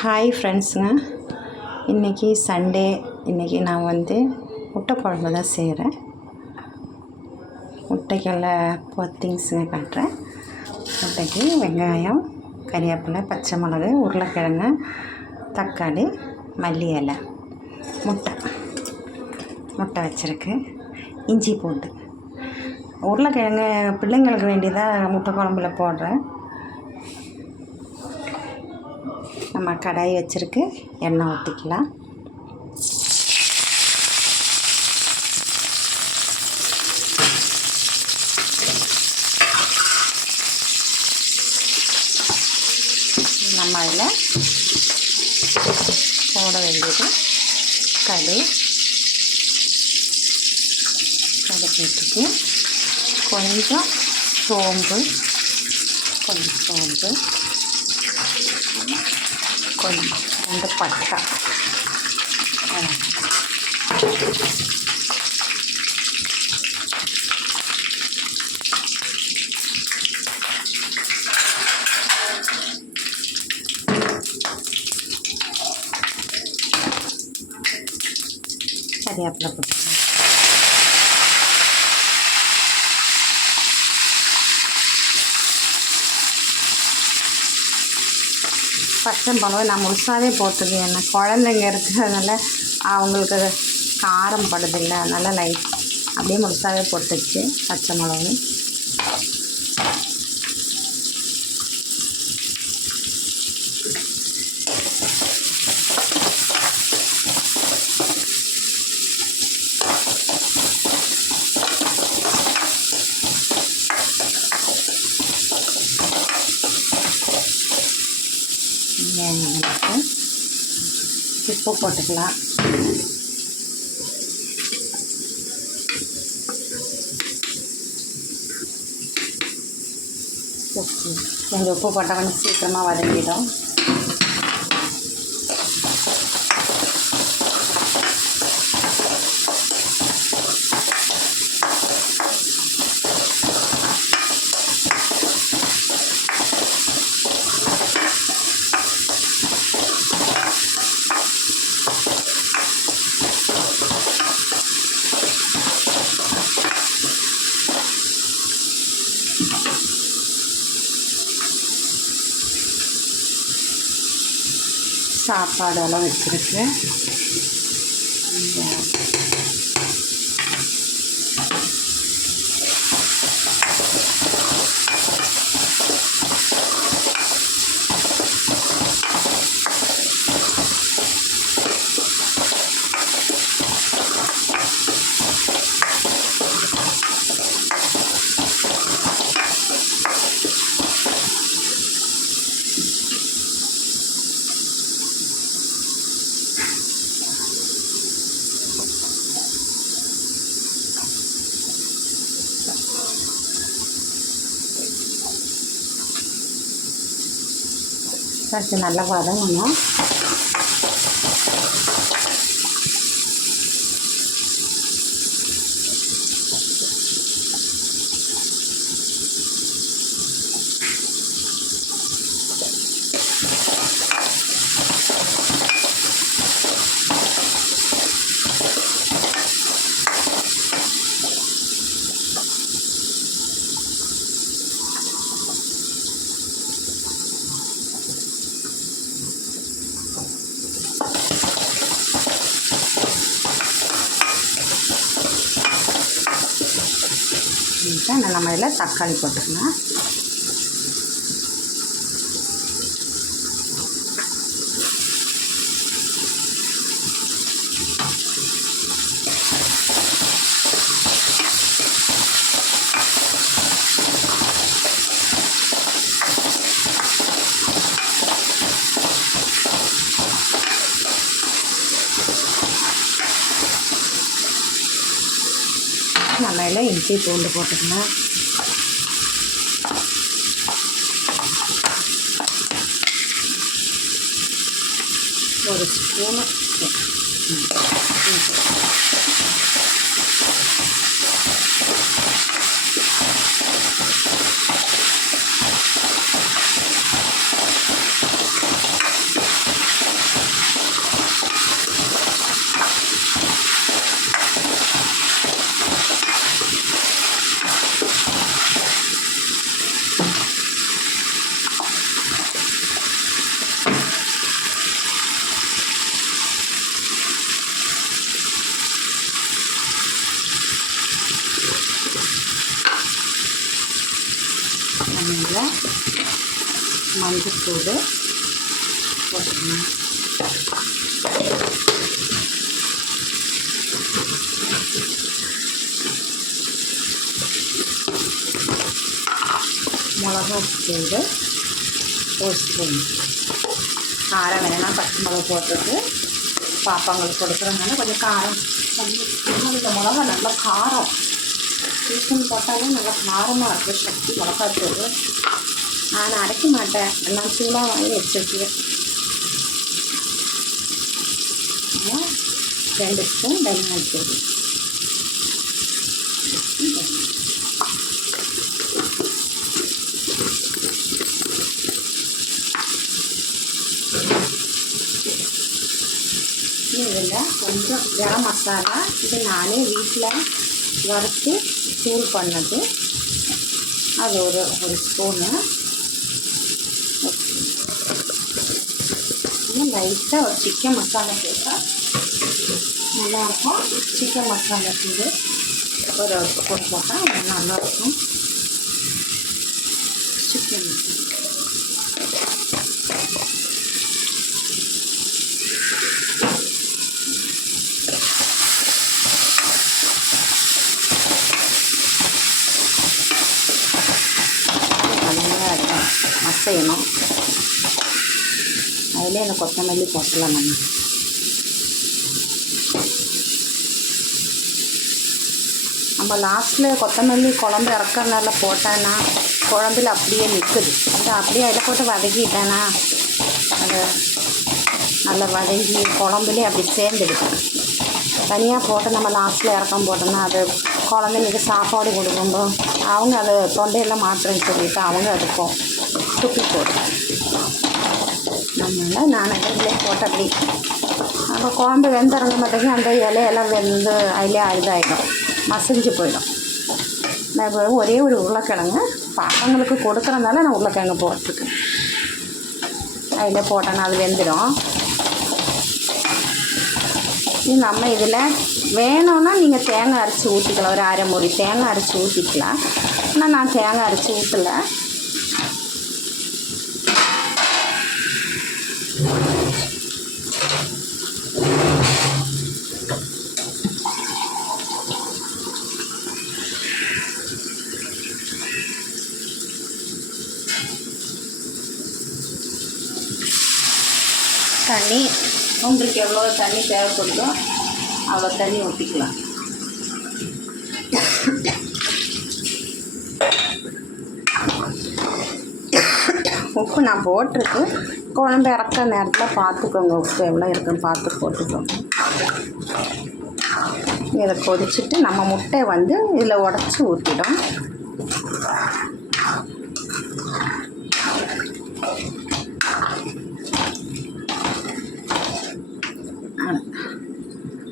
Hi ஃப்ரெண்ட்ஸுங்க, இன்றைக்கி Sunday. இன்றைக்கி நான் முட்டை குழம்பு தான் செய்கிறேன். முட்டைக்கெல்லாம் திங்ஸுங்க காட்டுறேன். முட்டைக்கு வெங்காயம், கறிவேப்பிலை, பச்சை மிளகு, உருளைக்கிழங்கு, தக்காளி, மல்லி இலை, முட்டை வச்சுருக்கு, இஞ்சி பூண்டு. உருளைக்கிழங்கு பிள்ளைங்களுக்கு வேண்டியதாக முட்டை குழம்புல போடுறேன். நம்ம கடாய் வச்சுருக்கு, எண்ணெய் ஊற்றிக்கலாம். நம்ம அதில் போட வேண்டியது கடுகு போட்டுட்டு கொஞ்சம் சோம்பு, கொஞ்சம் பட்டை, கறிவேப்பிலை போட்டுக்கலாம். பச்சை மிளகு நான் முழுசாகவே போட்டது, ஏன்னா குழந்தைங்க இருக்கிறதுனால அவங்களுக்கு காரம் படுதில்லை, அதனால் லைட் அப்படியே முழுசாகவே போட்டுச்சு பச்சை மிளகு. உப்பு போட்டுக்கலாம். கொஞ்சம் உப்பு போட்டால் கொஞ்சம் சீக்கிரமாக வதங்கிடும். சாப்பாடெல்லாம் வச்சுருக்கு. ஃபஸ்ட்டு நல்லா வதங்கணும். நம்ம இதில் தக்காளி போட்டுக்கலாம். நம்ம இதில் இஞ்சி பூண்டு போட்டுக்கலாம். ஒரு ஸ்பூனு மஞ்சத்தூள் போட்டுக்கணும். மிளகாத்தூள் ஒரு ஸ்பூன். காரம் வேணும்னா பச்சை மிளகா போட்டுட்டு பாப்பாங்களுக்கு கொடுக்குறதுனால கொஞ்சம் காரம் இந்த மிளகா நல்லா காரம் சீசன் போட்டாலே நல்லா காரமாக இருக்குது. சக்தி மிளகாத்தூள் நான் அரைக்க மாட்டேன், எல்லாம் சூடாக வாங்கி வச்சுருக்கேன். 2 ஸ்பூன் தனியாத்தூள். இதில் கொஞ்சம் கரம் மசாலா, இது நானே வீட்டில் வறுத்து தூள் பண்ணது, அது ஒரு ஸ்பூனு. இன்னும் லைட்டாக ஒரு சிக்கன் மசாலா போட்டால் நல்லாயிருக்கும். சிக்கன் மசாலா தூள் ஒரு ஸ்பூன் போட்டால் நல்லாயிருக்கும். சிக்கன் மசையணும். அதிலே இந்த கொத்தமல்லி போட்டலாம். நம்ம லாஸ்ட்டில் கொத்தமல்லி குழம்பு இறக்கறனால போட்டேன்னா குழம்புல அப்படியே நிற்குது. அது அப்படியே அதில் போட்டு வதக்கிட்டேன்னா அது நல்லா வதங்கி குழம்புலேயே அப்படி சேர்ந்துடுது. தனியாக போட்டு நம்ம லாஸ்ட்டில் இறக்கம் போட்டோம்னா அது குழந்தைங்களுக்கு சாப்பாடு கொடுக்கும்போது அவங்க அதை தொண்டையெல்லாம் மாற்றுன்னு சொல்லிவிட்டு அவங்க அதுக்கும் துப்பி போடும். அதனால் நான் அதிலே போட்டு அப்படி அப்போ குழம்பு வெந்திறங்க மாட்டேங்க அந்த இலையெல்லாம் வெந்து அதிலே இதாகிடும், மசிஞ்சு போயிடும். நான் ஒரே ஒரு உருளைக்கிழங்கு பசங்களுக்கு கொடுக்குறதுனால நான் உருளைக்கிழங்கு போட்டிருக்கேன். அதில் போட்டேன்னா அது வெந்துடும். நம்ம இதில் வேணும்னா நீங்கள் தேங்காய் அரைச்சி ஊற்றிக்கலாம். ஒரு அரை மூடி தேங்காய் அரைச்சி ஊற்றிக்கலாம். ஆனால் நான் தேங்காய் அரைச்சி ஊற்றலை. தண்ணி உங்களுக்கு எவ்வளோ தண்ணி தேவைப்படுதோ அவ்வளோ தண்ணி ஊற்றிக்கலாம். உப்பு நான் போட்டிருக்கு. குழம்பு இறக்குற நேரத்தில் பார்த்துக்கோங்க, உப்பு எவ்வளோ இருக்குன்னு பார்த்து போட்டுக்கோங்க. இதை கொதிச்சுட்டு நம்ம முட்டை வந்து இதில் உடச்சி ஊற்றிடும்.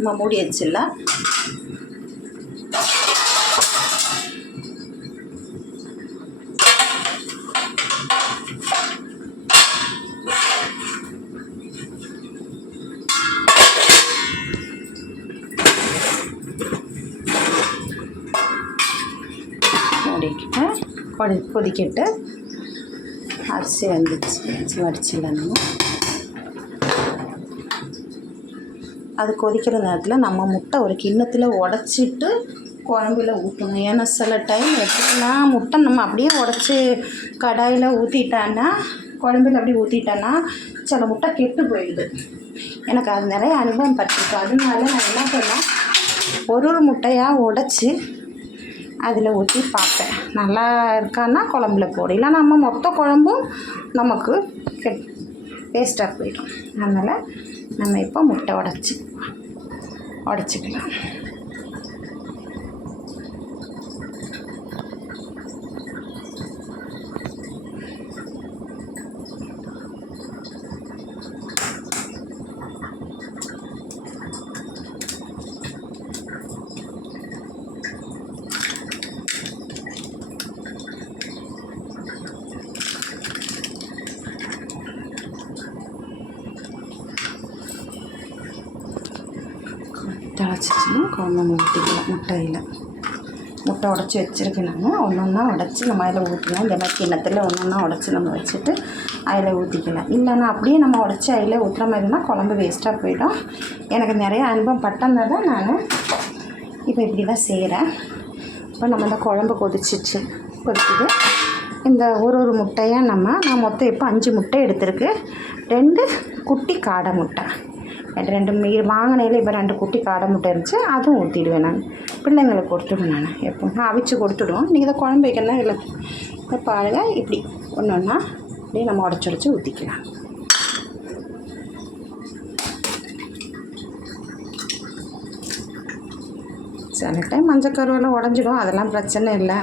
நம்ம மூடி வச்சிடலாம். மூடிக்கிட்டு கொதிக்கிட்டு அரிசி வந்துச்சு வடிச்சிடலாம். அது கொதிக்கிற நேரத்தில் நம்ம முட்டை ஒரு கிண்ணத்தில் உடச்சிட்டு குழம்புல ஊற்றணும். ஏன்னா சில டைம் எப்படின்னா முட்டை நம்ம அப்படியே உடச்சி கடாயில் ஊற்றிட்டான்னா குழம்புல அப்படியே ஊற்றிட்டேன்னா சில முட்டை கெட்டு போயிடுது. எனக்கு அது நிறைய அனுபவம் பட்டிருக்கு. அதனால நான் என்ன பண்ணேன், ஒரு முட்டையாக உடச்சி அதில் ஊற்றி பார்ப்பேன். நல்லா இருக்கான்னா குழம்புல போடு, இல்லை நம்ம மொத்த குழம்பும் நமக்கு வேஸ்ட்டாக போயிடும். அதனால் நம்ம இப்போ முட்டை உடச்சிக்கலாம். திளச்சிச்சின்னா குழம்பு ஊற்றிக்கலாம். முட்டை உடச்சி வச்சுருக்கேன். நான் ஒன்று ஒன்றா உடச்சி நம்ம அதில் ஊற்றணும். இந்த மாதிரி கிண்ணத்தில் ஒன்று ஒன்றா உடச்சி நம்ம வச்சுட்டு அதில் ஊற்றிக்கலாம். இல்லைன்னா அப்படியே நம்ம உடச்சி அதில் ஊற்றுற மாதிரினா குழம்பு வேஸ்ட்டாக போயிடும். எனக்கு நிறைய அனுபவம் பட்டனால தான் நான் இப்போ இப்படி தான் செய்கிறேன். இப்போ நம்ம இந்த குழம்பு கொதிக்குது. இந்த ஒரு முட்டையாக நான் மொத்தம் இப்போ 5 முட்டை எடுத்துருக்கு. 2 குட்டி காடை முட்டை, 2 வாங்கினையில் இப்போ 2 குட்டி காடை முட்டை இருந்துச்சு, அதுவும் ஊற்றிடுவேன். நான் பிள்ளைங்களுக்கு கொடுத்துடுவேன். நான் எப்போ அவிச்சு கொடுத்துடுவோம். நீங்கள் இதை குழம்பு வைக்கணும். இல்லை இதை பாருங்கள், இப்படி ஒன்று ஒன்றா அப்படியே நம்ம உடச்சி ஊற்றிக்கலாம். சில டைம் மஞ்சள் கருவெல்லாம் உடஞ்சிடும், அதெல்லாம் பிரச்சனை இல்லை.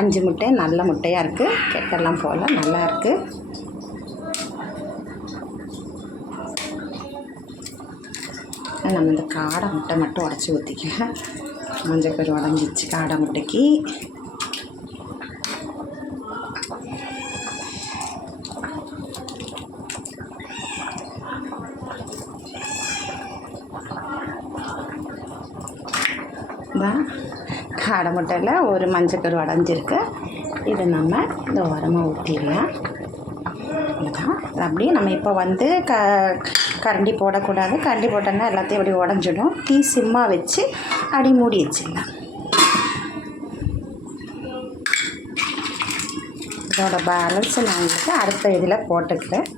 அஞ்சு முட்டை நல்ல முட்டையாக இருக்குது, கெட்டெல்லாம் போல் நல்லா இருக்குது. நம்ம இந்த காடை முட்டை மட்டும் உடச்சி ஊற்றிக்கலாம். மஞ்சள் கரு உடஞ்சிச்சு காடை முட்டைக்கு. தான் காடை முட்டையில் ஒரு மஞ்சள் கரு உடஞ்சிருக்கு. இதை நம்ம இந்த ஓரமாக ஊற்றிடலாம். இதுதான் அப்படியே நம்ம இப்போ கரண்டி போடக்கூடாது. கரண்டி போட்டோன்னா எல்லாத்தையும் அப்படி உடஞ்சிடும். தீ சிம்மாக வச்சு அடி மூடி வச்சிடலாம். இதோட பேலன்ஸ் நான் உங்களுக்கு அடுத்த இதில் போட்டுக்கிறேன்.